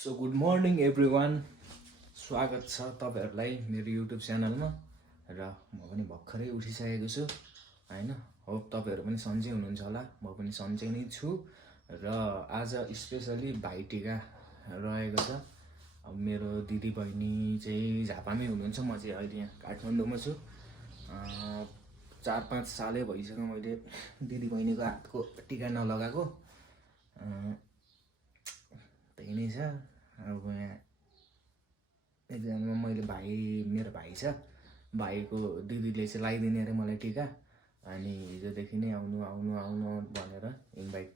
So good morning everyone, स्वागत छ तपाईहरुलाई मेरो युट्युब च्यानलमा। र म पनि भर्खरै उठिसकेको छु हैन। होप तपाईहरु पनि सन्चै हुनुहुन्छ होला, म पनि सन्चै नै छु। र आज स्पेशली भाइटिका रहेको छ। अब मेरो दिदी बहिनी चाहिँ झापामै हुनुहुन्छ, म चाहिँ अहिले यहाँ काठमाडौँमा छु। 4-5 सालै भइसक्यो मैले दिदी बहिनीको हातको टिका नलगाएको। त्यही नै छ। अब यहाँ एकजनामा मैले मेरो भाइ छ, भाइको दिदीले चाहिँ लगाइदिने अरे मलाई टिका। अनि हिजोदेखि नै आउनु आउनु आउनु भनेर इन्भाइट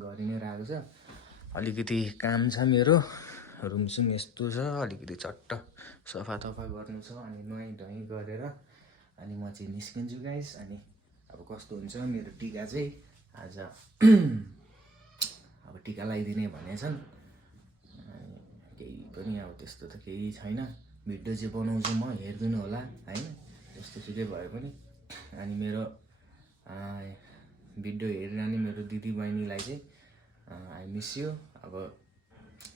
गरि नै रहेको छ। अलिकति काम छ, मेरो रुमसुम यस्तो छ, अलिकति चट्ट सफातफा गर्नु छ। अनि नुहाइ धुवाइ गरेर अनि म चाहिँ निस्किन्छु गाइस। अनि अब कस्तो हुन्छ मेरो टिका चाहिँ आज अब टिका लगाइदिने भनेछन्। केही पनि अब त्यस्तो त केही छैन, भिडियो चाहिँ बनाउँछु म, हेरिदिनु होला हैन, जस्तो सुकै भए पनि। अनि मेरो भिडियो हेरिरहने मेरो दिदी बहिनीलाई चाहिँ आई मिस यु। अब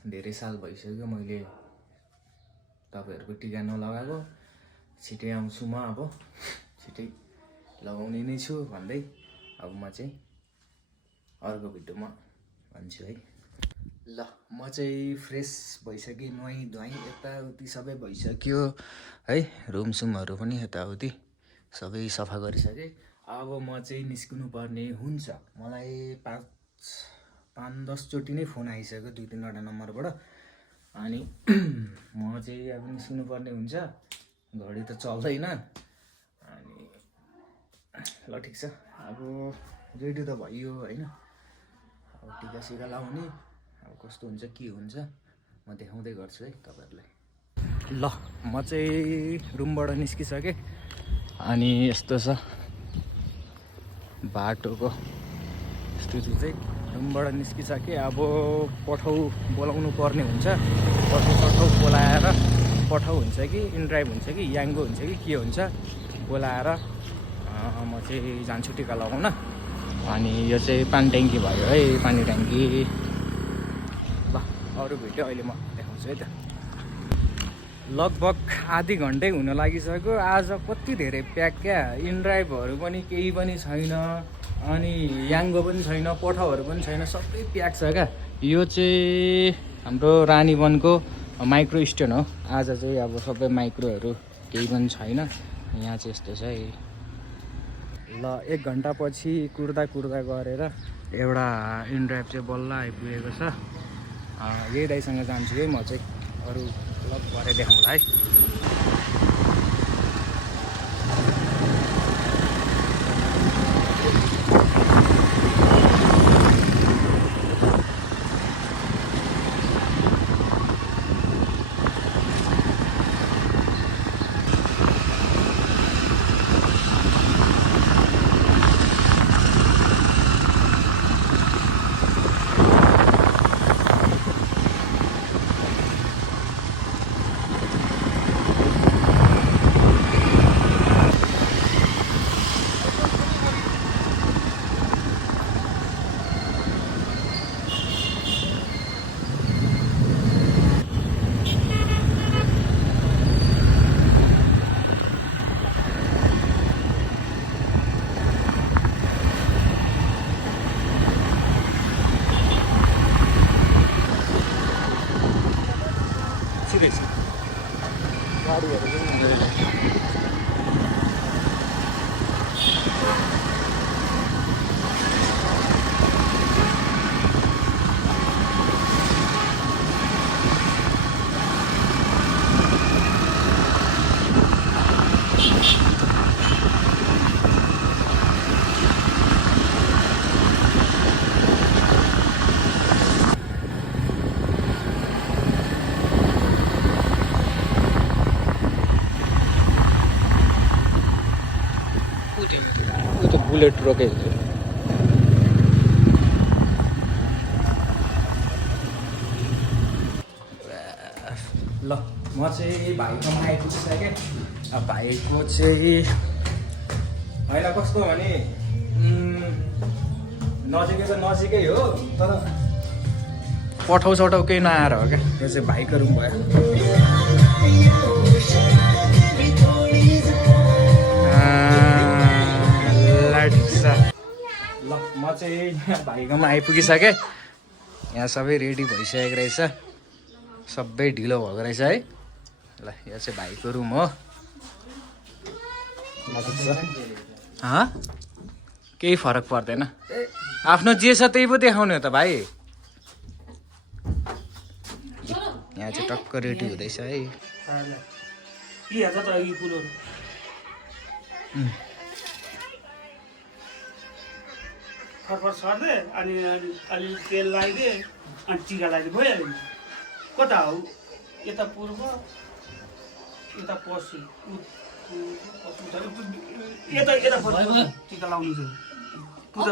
धेरै साल भइसक्यो मैले तपाईहरुको टिका नलगाएको। छिटै आउँछु म, अब छिटै लगाउने नै छु भन्दै अब म चाहिँ अर्को भिडियोमा भन्छु है। ल म चाहिँ फ्रेस भइसकेँ, नुहाइ धुवाइ यताउति सबै भइसक्यो है। रुमसुमहरू पनि यताउति सबै सफा गरिसकेँ। अब म चाहिँ निस्किनु पर्ने हुन्छ। मलाई 5-10 चोटि नै फोन आइसक्यो 2-3वटा नम्बरबाट। अनि म चाहिँ अब निस्किनु पर्ने हुन्छ, घडी त चल्दैन। अनि ल ठिक छ, अब रेडी त भयो हैन। अब टिका सिका लाउने, अब कस्तो हुन्छ के हुन्छ म देखाउँदै गर्छु है तपाईहरुलाई। ल म चाहिँ रुमबाट निस्किसकेँ। अनि यस्तो छ बाटोको स्थिति चाहिँ। रुमबाट निस्किसकेँ, अब पठाउ बोलाउनु पर्ने हुन्छ। पठाउ बोलाएर, पठाउ हुन्छ कि इनड्राइभ हुन्छ कि याङ्गो हुन्छ कि के हुन्छ, बोलाएर म चाहिँ जान्छु टिका लगाउन। अनि यो चाहिँ पानी ट्याङ्की भयो है, पानी ट्याङ्की। ल अरू भिडियो अहिले म देखाउँछु है त। लगभग आधी घन्टै हुन लागिसक्यो। आज कति धेरै प्याक क्या, इनड्राइभहरू पनि केही पनि छैन, अनि याङ्गो पनि छैन, पठाउहरू पनि छैन, सबै प्याक छ क्या। यो चाहिँ हाम्रो रानीवनको माइक्रो स्टोन हो। आज चाहिँ अब सबै माइक्रोहरू केही पनि छैन यहाँ चाहिँ, यस्तो छ है। ल 1 घन्टापछि कुर्दा गरेर एउटा इनड्राइभ चाहिँ बल्ल आइपुगेको छ। यही दाइसँग जान्छु है म चाहिँ, अरू भ्लग भरे देखाउँला है। गाडीहरू पनि बुलेट रोकेको थियो। ल म चाहिँ भाइकोमा आइपुगिसकेँ। अब भाइको चाहिँ होइन कस्तो भने नजिकै त नजिकै हो, तर पठाउ सठाउ केही नआएर हो क्या। यो चाहिँ भाइको रुम भयो। ल म चाहिँ यहाँ भाइकोमा आइपुगिसकेँ। यहाँ सबै रेडी भइसकेको रहेछ, सबै ढिलो भएको रहेछ है। ल यो चाहिँ भाइको रुम हो। केही फरक पर्दैन, आफ्नो जे छ त्यही पो देखाउने हो त भाइ। यहाँ चाहिँ टक्क रेडी हुँदैछ है। फरफर सर्दे अनि अलि तेल लगाइदिए अनि टिका लगाइदिए भइहाल्यो नि। कता हो? यता पूर्व यता पश्चिम यता यता टिका लाउनु चाहिँ पूजा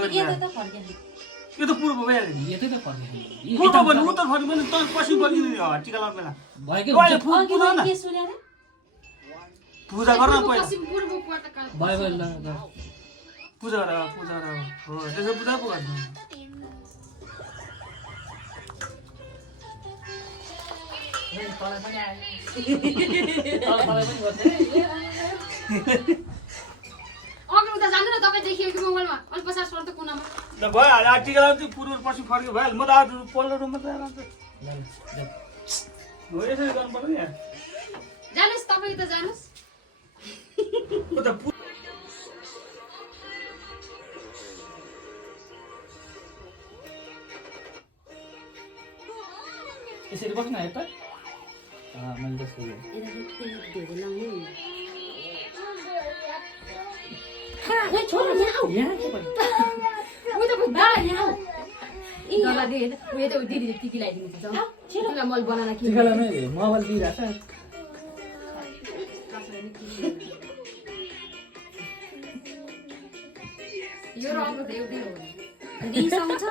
यो त पूर्व भइहाल्यो नि। पूर्व भन्नु उत्तर फर्किनु पनि त पश्चिम फर्किनु टिका लाउनु बेला पूजा गर्न पहिला पूजा गर हो त्यसो पूजा पो गर्नु। भइहाल्यो टिका लाउनु चाहिँ पूर्व पश्चिम फर्क्यो भइहाल्यो। म त आज पल्लो रुममा त हो यसरी गर्नु पर्छ नि। जानुस् तपाईँ त जानुस्। यसरी बस्नु है त मैले त्यसको मोबाइल दिइरहेछ। यो रङको एउटै हो दिइसक्छ।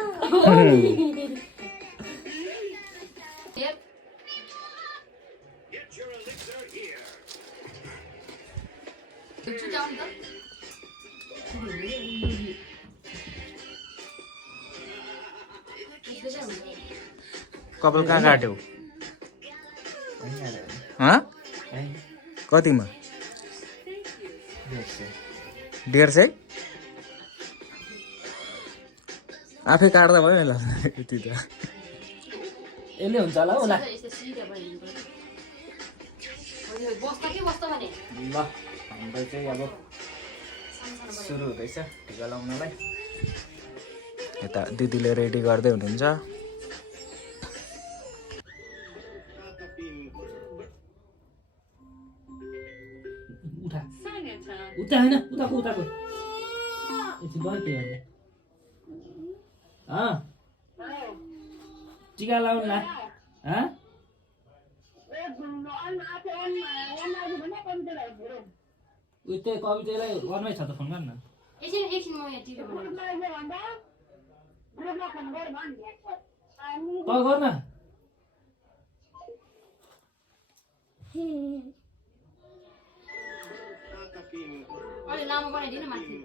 कपाल कहाँ काट्यौ? कतिमा? 150। आफै काट्दा भयो नि ल यति त। यसले हुन्छ होला होला। ल हाम्रो चाहिँ अब सुरु हुँदैछ टिका लाउनलाई। यता दिदीले रेडी गर्दै हुनुहुन्छ। उता होइन उताको उताको टिका लाउनु न। उयो त्यो कवितालाई अनमै छ त फोन गर्नु न। एकछिन म यहाँ टिका त गर्न अलि लामो बनाइदिनु माथि।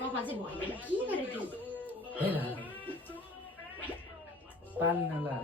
कपाल चाहिँ भएन के गरेको पाल्नला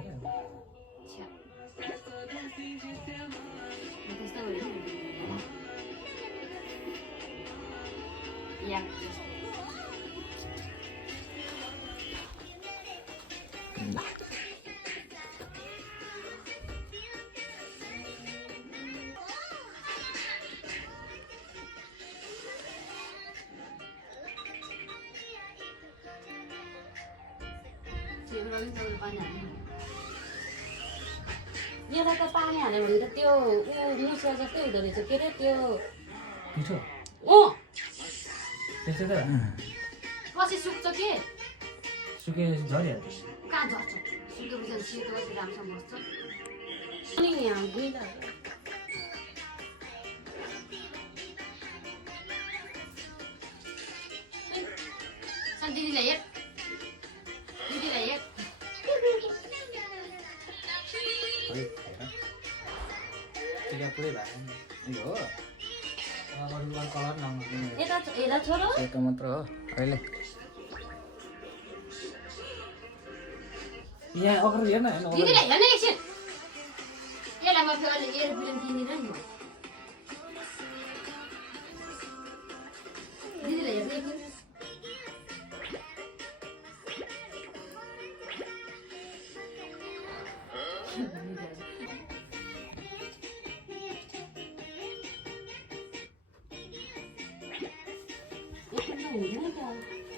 यसलाई त पानी हाल्यो भने त त्यो मुसा जस्तै हुँदो रहेछ। के अरे त्यो मिठो त्यसै त पछि सुक्छ के सुके झरिहाल्यो। कहाँ झर्छ सुकेपछि सेतो पछि राम्रोसँग बस्छ। अनि यहाँ गइला दिदीलाई हेर हो यता हेर छोरो सेतो मात्र हो अहिले दिदीलाई हेर्न एकछिन यसलाई म फेरि अलि एरोप्लेन किनिदिएर नि दिदीलाई हेर्न एकछिन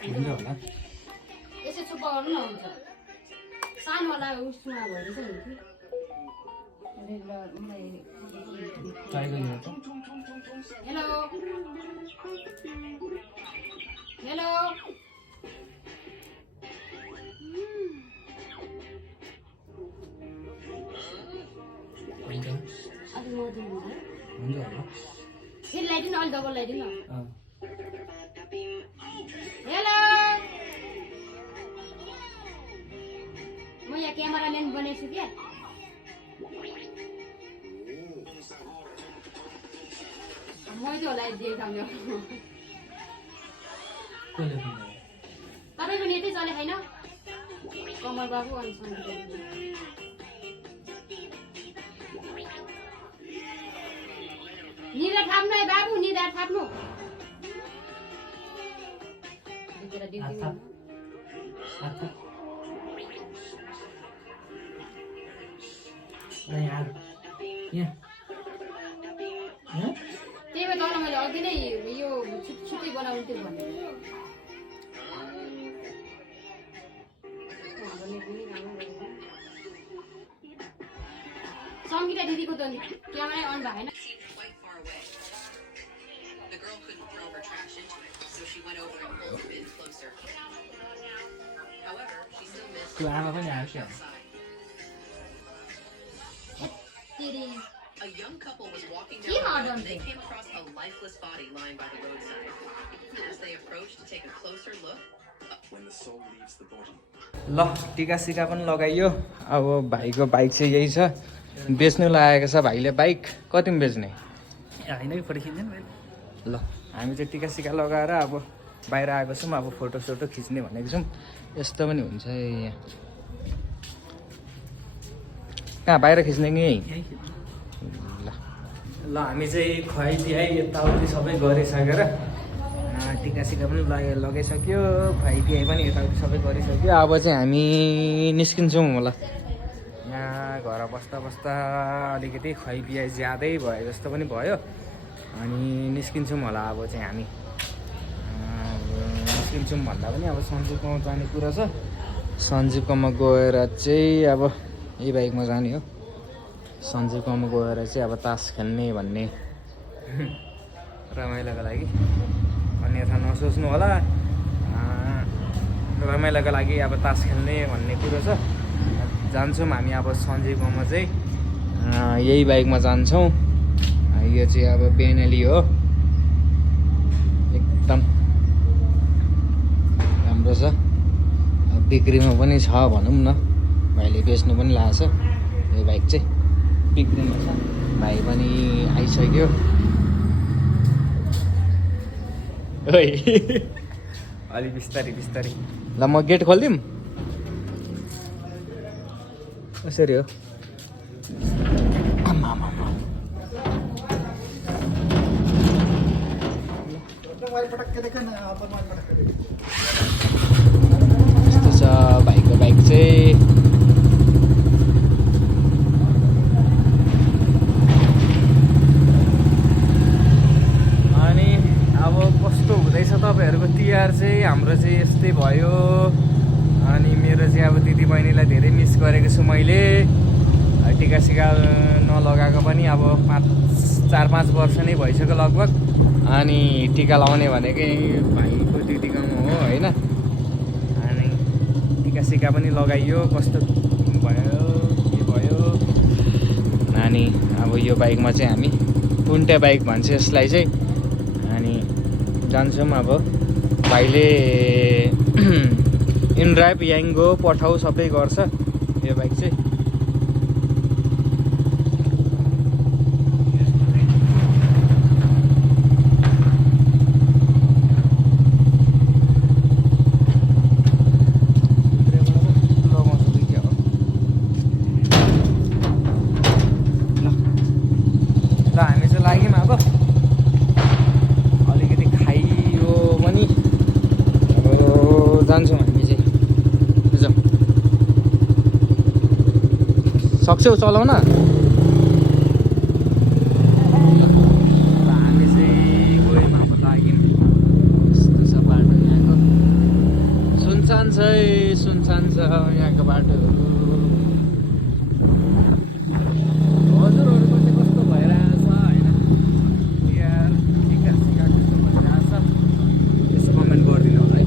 हुन्छ होला यसो चुप्पा गर्नु न हुन्छ सानोवाला उसमा भएर चाहिँ हुन्थ्यो हेलो हेलो अलिक मधुर हुन्छ हुन्छ होला फेरि ल्याइदिनु अलिक डबल ल्याइदिनु हेलो म यहाँ क्यामेराम्यान बनेको छु क्या मै त होला देखाउने तपाईँको नेटै चले छैन कमल बाबु अनि निदा थाप्नु है बाबु निदा थाप्नु त्यही भएर तपाईँलाई मैले अघि नै यो छुट्टै बनाउनु थियो भनेर सङ्गीता दिदीको त क्यामेरा अन भएन त्यो आमा पनि आयो क्या A young couple was walking down the road and they came across a lifeless body lying by the roadside. As they approached to take a closer look, when the soul leaves the body. ल टिका सिका पनि लगाइयो अब भाइको bike चाहिँ यही छ बेच्नु लागेको छ भाइले बाइक कतिमा बेच्ने ल हामी चाहिँ टिका सिका लगाएर अब बाहिर आएको छौँ अब फोटो सोटो खिच्ने भनेको छौँ यस्तो पनि हुन्छ यहाँ कहाँ बाहिर खिच्ने कि यहीँ ल हामी चाहिँ खुवाइदिए यताउति सबै गरिसकेर टिका सिका पनि लगाइसक्यो खुवाइदिए पनि यताउति सबै गरिसक्यो अब चाहिँ हामी निस्किन्छौँ होला यहाँ घर बस्दा बस्दा अलिकति खुवाइदिए ज्यादै भयो जस्तो पनि भयो अनि निस्किन्छौँ होला अब चाहिँ हामी निस्किन्छौँ भन्दा पनि अब सन्जीवकोमा जाने कुरा छ सन्जीवकोमा गएर चाहिँ अब यही बाइकमा जाने हो सन्जीवकोमा गएर चाहिँ अब तास खेल्ने भन्ने रमाइलोको लागि अन्यथा नसोच्नु होला रमाइलोको लागि अब तास खेल्ने भन्ने कुरो छ जान्छौँ हामी अब सन्जीवकोमा चाहिँ यही बाइकमा जान्छौँ यो चाहिँ अब बेनेली हो एकदम राम्रो छ बिक्रीमा पनि छ भनौँ न भाइले बेच्नु पनि लागेको छ यो बाइक चाहिँ बिक्रीमा छ भाइ पनि आइसक्यो ओइ अलि बिस्तारी बिस्तारी ल म गेट खोलिदिउँ कसरी हो यस्तो छ भाइको बाइक चाहिँ अनि अब कस्तो हुँदैछ तपाईँहरूको तिहार चाहिँ हाम्रो चाहिँ यस्तै भयो अनि मेरो चाहिँ अब दिदी बहिनीलाई धेरै मिस गरेको छु मैले टिका सिका नलगाएको पनि अब 4-5 वर्ष नै भइसक्यो लगभग अनि टिका लाउने भनेकै भाइको दिदीकोमा हो होइन अनि टिका सिका पनि लगाइयो कस्तो भयो के भयो अनि अब यो बाइकमा चाहिँ हामी पुन्टे बाइक भन्छ यसलाई चाहिँ अनि जान्छौँ अब भाइले इनड्राइभ याङ्गो पठाउ सबै गर्छ यो बाइक चाहिँ सक्छौ चलाउन? हामी चाहिँ गयौँ अब लाग्यौँ। यस्तो छ बाटो यहाँको, सुनसान छ यहाँको बाटोहरू। हजुरहरूको चाहिँ कस्तो भइरहेछ होइन? यार ठिका कस्तो भइरहेछ यसो कमेन्ट गरिदिनु होला है।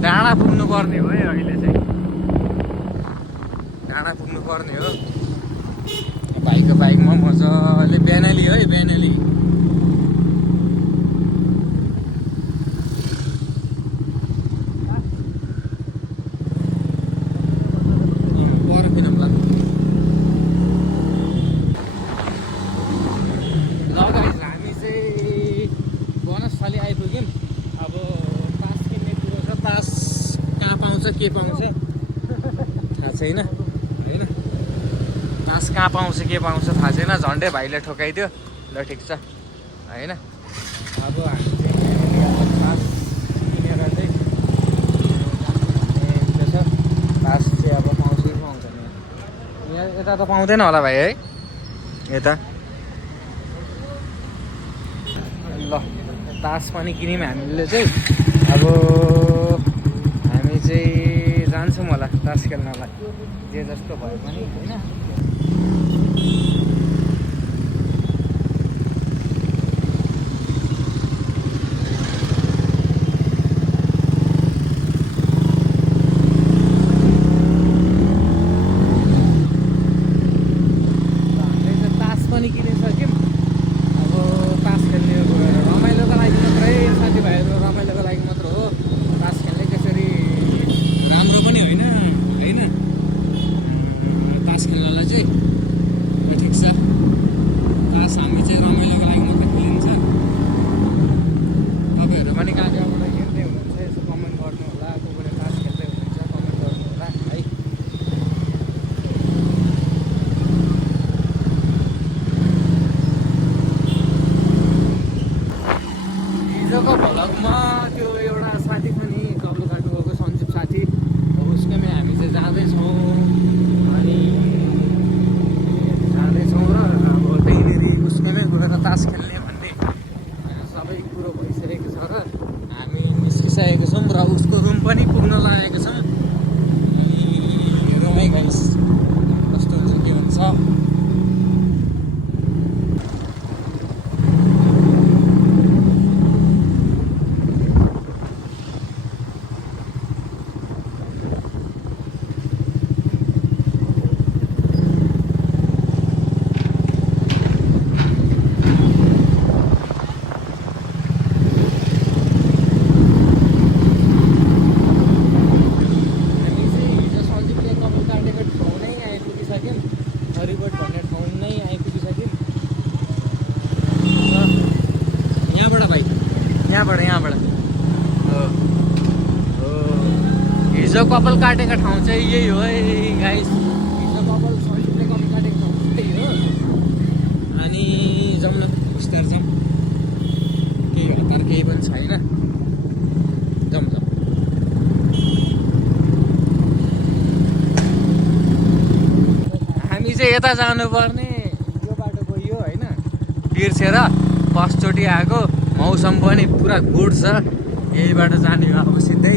डाँडा पुग्नु पर्ने हो है अहिले चाहिँ, डाँडा पुग्नु पर्ने हो। बाइकमा मजाले बेनाली है, बेनाली पर्खिनौँ ल। हामी चाहिँ बनस्थली आइपुग्यौँ। अब तास किन्ने कुरो छ, तास कहाँ पाउँछ के पाउँछ थाहा छैन होइन, तास कहाँ पाउँछ के पाउँछ थाहा छैन। झन्डै भाइले ठोकाइदियो ल, ठिक छ होइन। अब हामी चाहिँ तास किनेर चाहिँ तास चाहिँ अब पाउँछ कि पाउँदैन यहाँ, यता त पाउँदैन होला भाइ है यता। ल तास पनि किन्यौँ हामीले चाहिँ। अब हामी चाहिँ जान्छौँ होला तास खेल्नलाई, जे जस्तो भयो पनि होइन। हामीले चाहिँ तास पनि किनिसक्यौँ। अब तास खेल्ने रमाइलोको लागि मात्रै, साथीभाइहरू रमाइलोको लागि मात्र हो तास खेल्ने। त्यसरी राम्रो पनि होइन होइन तास खेल्नलाई चाहिँ ठिक छ। तास हामी चाहिँ रमाइलोको लागि मात्रै खेलिन्छ। तपाईँहरू पनि कहाँ कहाँबाट हेर्दै हुनुहुन्छ यसो कमेन्ट गर्नु होला। को पनि तास खेल्दै हुनुहुन्छ कमेन्ट गर्नु होला है। हिजोको भ्लगमा त्यो एउटा साथी पनि कब्लो काट्नु गएको सञ्जीव साथी, उसकोमै हामी चाहिँ जाँदैछौँ। अनि जाँदैछौँ र अब त्यहीँनिर उसकोमै गएर तास खेल्ने भन्ने सबै कुरो भइसकेको छ र हामी निस्किसकेको छौँ र उसको रुम पनि पुग्न लागेको छौँ। हेरौँ है गाइस कस्तो हुन्छ के हुन्छ। हरिबोट भन्ने ठाउँ नै आइपुगिसक्यौँ। यहाँबाट भाइ यहाँबाट हो हिजो कपाल काटेको ठाउँ चाहिँ यही हो है गाइस। हिजो कपाल सञ्जीवले कपाल काटेको ठाउँ त्यही हो। अनि जाउँ न बिस्तार जाउँ, केही हतार केही पनि छैन। जाउँ यता जानुपर्ने यो बाटो गयो होइन बिर्सेर फर्स्टचोटि आएको मौसम पनि पुरा गुड छ यही बाटो जाने हो अब सिधै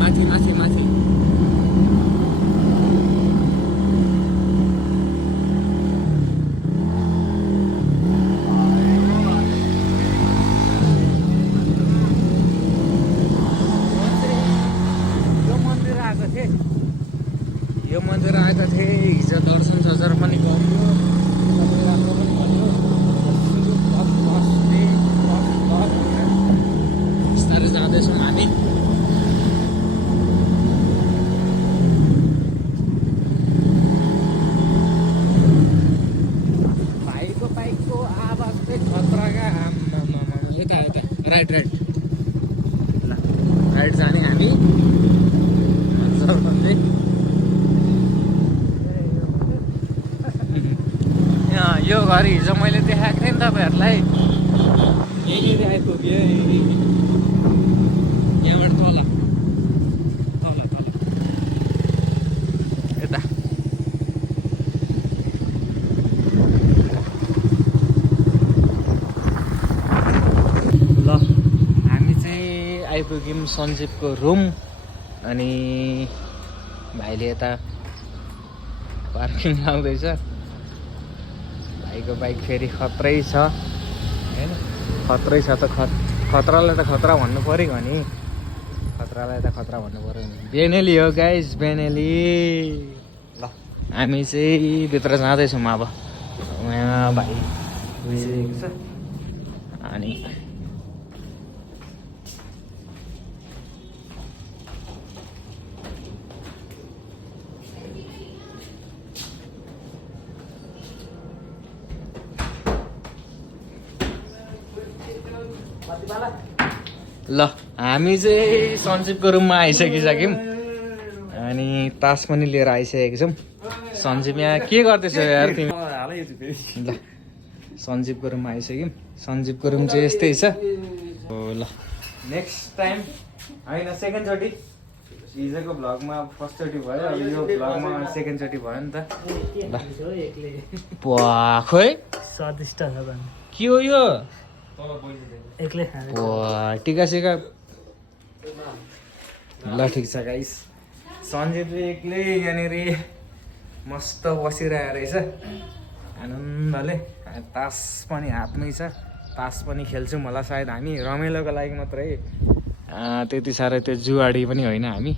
माथि माथि माथि यो मन्दिर आएको थिएँ हिजो दर्शन सर्शन पनि गऱ्यो तपाईँ राम्रो पनि भयो बिस्तारै जाँदैछौँ हामी भाइको बाइकको आवाज चाहिँ खतराका यता यता राइट राइट ल राइट जाने हामी यो घर हिजो मैले देखाएको थिएँ नि तपाईँहरूलाई यहीँनिर आइपुग्यो यहाँबाट तल तल तल यता ल हामी चाहिँ आइपुग्यौँ सञ्जीवको रुम अनि भाइले यता पार्किङ लाउँदैछ भाइको बाइक फेरि खत्रै छ होइन खत्रै छ त खतरालाई त खतरा भन्नु पऱ्यो नि खतरालाई त खतरा भन्नु पऱ्यो नि बेनेली हो गाइस बेनेली ल हामी चाहिँ भित्र जाँदैछौँ अब यहाँ भाइ गइसकेको छ अनि ल हामी चाहिँ सञ्जीवको रुममा आइसकिसक्यौँ अनि तास पनि लिएर आइसकेको छौँ सञ्जीव यहाँ के गर्दैछौ यार तिमी ल सञ्जीवको रुममा आइसक्यौँ सञ्जीवको रुम चाहिँ यस्तै छ हो ल नेक्स्ट टाइम होइन सेकेन्डचोटि हिजोको भ्लगमा फर्स्टचोटि भयो अब यो भ्लगमा सेकेन्डचोटि भयो नि त ल खोइ स्वादिष्ट छ के हो यो एक्लै टिका सिका ल ठिक छ गाइस सञ्जीवले एक्लै यहाँनिर मस्त बसिरहेको रहेछ आनन्दले तास पनि हातमै छ तास पनि खेल्छौँ होला सायद हामी रमाइलोको लागि मात्रै त्यति साह्रो त्यो जुवाडी पनि होइन हामी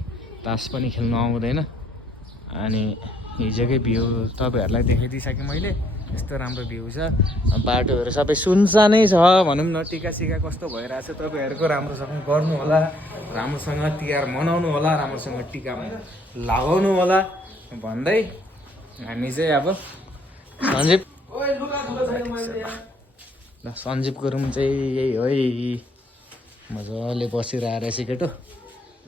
तास पनि खेल्नु आउँदैन अनि हिजोकै भ्यू तपाईँहरूलाई देखाइदिइसकेँ मैले यस्तो राम्रो भ्यू छ बाटोहरू सबै सुनसानै छ भनौँ न टिका सिका कस्तो भइरहेछ तपाईँहरूको राम्रोसँग गर्नु होला राम्रोसँग तिहार मनाउनु होला राम्रोसँग टिका लगाउनु होला भन्दै हामी चाहिँ अब सञ्जीव ल सञ्जीवको रुम चाहिँ यही हो मजाले बसिरहेको रहेछ केटो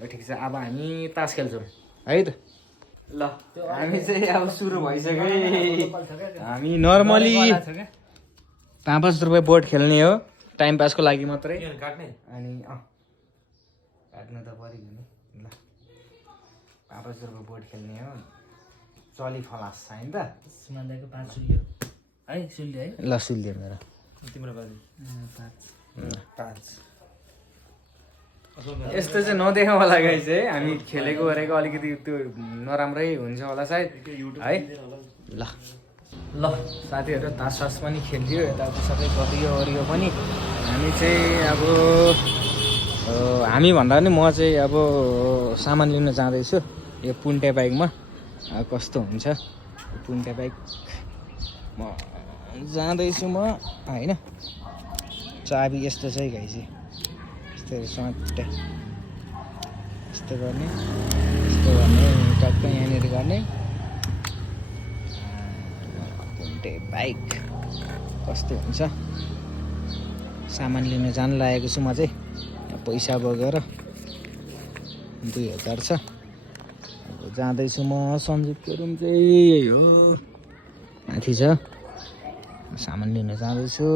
ल ठिक छ अब हामी तास खेल्छौँ है त ल हामी चाहिँ अब सुरु भइसक्यो हामी नर्मली 5-5 रुपियाँ बोर्ड खेल्ने हो टाइम पासको लागि मात्रै अनि काट्नु त पऱ्यो नि ल 5-5 रुपियाँ बोर्ड खेल्ने हो चली फलास होइन त 5 सुल्यो है सुल्यो है ल सुल्यो मेरो तिम्रो बाजे 5 यस्तो चाहिँ नदेखाउँ होला गाई चाहिँ हामी खेलेको गरेको अलिकति त्यो नराम्रै हुन्छ होला सायद है ल ल साथीहरू तास पनि खेलियो यताको सबै गरियो ओरियो पनि हामी चाहिँ अब हामी भन्दा पनि म चाहिँ अब सामान लिन जाँदैछु यो पुन्टे बाइकमा कस्तो हुन्छ पुन्टे बाइक म जाँदैछु म होइन चाबी यस्तो चाहिँ गाई चाहिँ यस्तो यस्तो गर्ने टक्क यहाँनिर गर्ने पुन्टे बाइक कस्तो हुन्छ सामान लिन जान लागेको छु म चाहिँ पैसा बोकेर 2000 छ अब जाँदैछु म सञ्जीवको रुम चाहिँ यही हो माथि छ सामान लिन जाँदैछु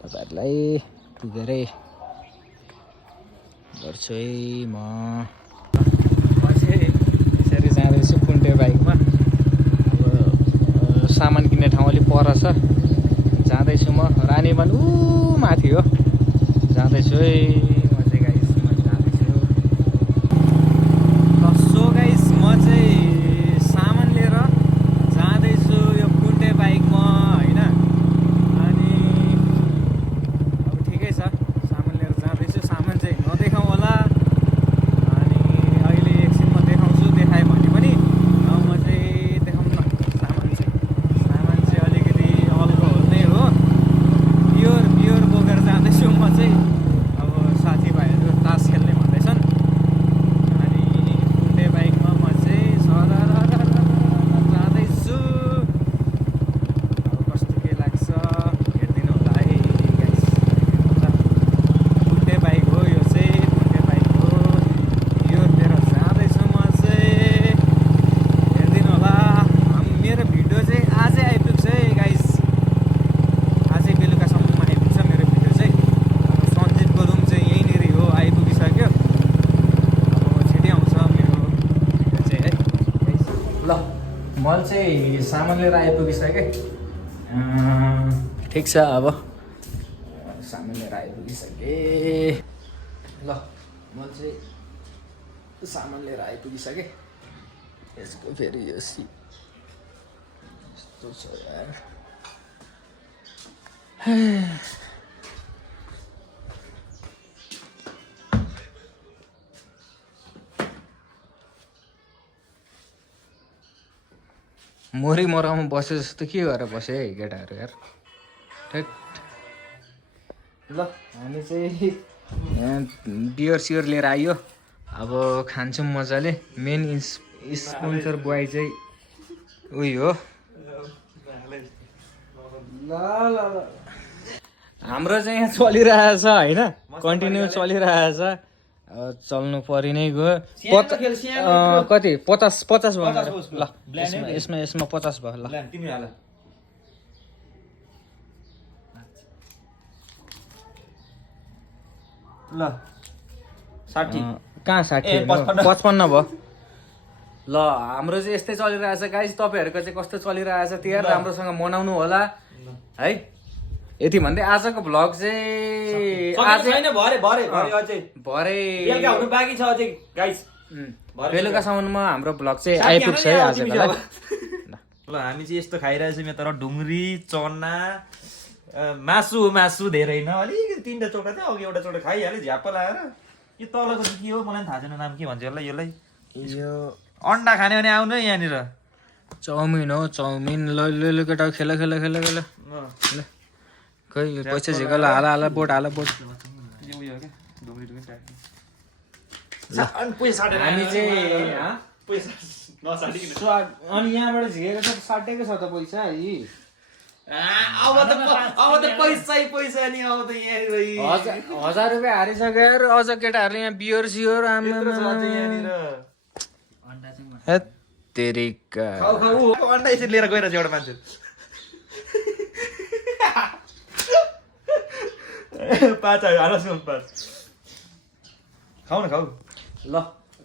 तपाईँहरूलाई पुगेरै गर्छु है म यसरी जाँदैछु कुन्टे बाइकमा। अब सामान किन्ने ठाउँ अलिक पर छ, जाँदैछु म। रानीवन ऊ माथि हो, जाँदैछु है म चाहिँ गाइस, म जाँदैछु। सो गाइस म चाहिँ सामान लिएर जाँदैछु यो कुन्टे बाइकमा होइन। अनि अब ठिकै छ, सामान लिएर जाँदैछु। सामान चाहिँ नदेखाउँ होला, अनि अहिले एकछिनमा देखाउँछु। देखाएँ भने पनि अब म चाहिँ देखाउँ न। सामान चाहिँ अलिकति अल्कोहल नै हो, बियर बोकेर जाँदैछु म चाहिँ। अब साथीभाइहरू तास खेल्ने भन्दैछन्। अनि कुन्टे बाइकमा म चाहिँ जाँदैछु। अब कस्तो के लाग्छ हेरिदिनु होला है गाइस। कुन्टे बाइक हो यो चाहिँ, कुन्टे बाइक हो। यो लिएर जाँदैछु म चाहिँ, हेरिदिनु होला। मेरो भिडियो चाहिँ आजै आइपुग्छ है गाइस, आजै बेलुकासम्ममा आइपुग्छ मेरो भिडियो चाहिँ। अब सञ्जीवको रुम चाहिँ यहीँनिर हो, आइपुगिसक्यो। अब छिटै आउँछ मेरो भिडियो चाहिँ है। ल मैले चाहिँ सामान लिएर आइपुगिसकेँ। ठिक छ, अब सामान लिएर आइपुगिसकेँ। ल मैले चाहिँ सामान लिएर आइपुगिसकेँ। यसको फेरि यो यस्तो छ यार। मोरी मराउमा बसे जस्तो के गरेर बस्यो है केटाहरू यार। ठेट। ल हामी चाहिँ बियर सियर लिएर आइयो। अब खान्छौँ मजाले। मेन स्पोन्सर बोय चाहिँ उही हो। ल ल ल हाम्रो चाहिँ यहाँ चलिरहेछ होइन, कन्टिन्यू चलिरहेछ। चल्नु परि नै गयो। कति 50 भयो ल। यसमा 50 भयो ल। ल 60 कहाँ 60 55 भयो ल। हाम्रो चाहिँ यस्तै चलिरहेछ गाइस। तपाईँहरूको चाहिँ कस्तो चलिरहेछ तिहार, राम्रोसँग मनाउनु होला है। यति भन्दै आजको भ्लग चाहिँ बेलुकासम्ममा हाम्रो भ्लग चाहिँ आइपुग्छ है आजको लागि। ल हामी चाहिँ यस्तो खाइरहेछौँ यहाँ तर ढुङ्ग्री चना मासु धेरै न, अलिकति 3टा चोटा थियो, अघि एउटा चोटा खाइहाल्यो झ्याप्प लाएर। यो तलको चाहिँ के हो मलाई पनि थाहा छैन, नाम के भन्छ यसलाई। यो अन्डा खाने भने आउनु है यहाँनिर। चाउमिन हो, चाउमिन। ल केटा खेल ल। खै पैसा झिकल हाल बोट बोट। हामी चाहिँ अनि यहाँबाट झिकेको छ, साटेको छ त पैसा है। अब त पैसा नि अब त यहाँ 1000 रुपियाँ हारिसक्यो यार। अझ केटाहरूले यहाँ बियर सियर तेरिका अन्डा यसरी लिएर गइरहेछ एउटा मान्छे। खाऊ न खाऊ। ल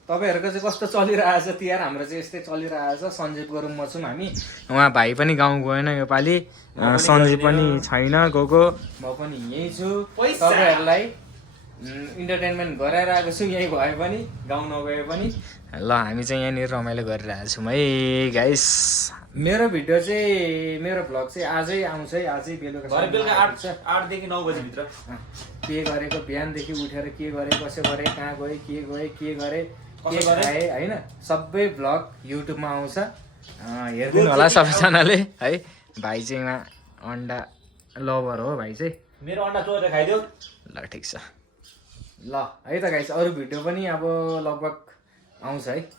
तपाईँहरूको चाहिँ कस्तो चलिरहेछ तिहार? हाम्रो चाहिँ यस्तै चलिरहेछ। सञ्जीवको रुममा छौँ हामी। उहाँ भाइ पनि गाउँ गएन योपालि, सञ्जीव पनि छैन गएको। म पनि यहीँ छु, तपाईँहरूलाई इन्टरटेनमेन्ट गराइरहेको छु यहीँ भए पनि, गाउँ नगए पनि। ल हामी चाहिँ यहाँनिर रमाइलो गरिरहेको छौँ है गाइस। मेरो भिडियो चाहिँ, मेरो भ्लग चाहिँ आजै आउँछ है, आजै बेलुका 8 देखि 9 बजीभित्र। के गरेको, बिहानदेखि उठेर के गरेँ, कसो गरेँ, कहाँ गएँ, के गरेँ, के खाएँ होइन, सबै भ्लग युट्युबमा आउँछ। हेरिदिनु होला सबैजनाले है। भाइ चाहिँ अन्डा लभर हो भाइ चाहिँ। मेरो अन्डा चोरेर खाइदियो। ल ठिक छ ल है त गाइस। अरू भिडियो पनि अब लगभग आउँछ है।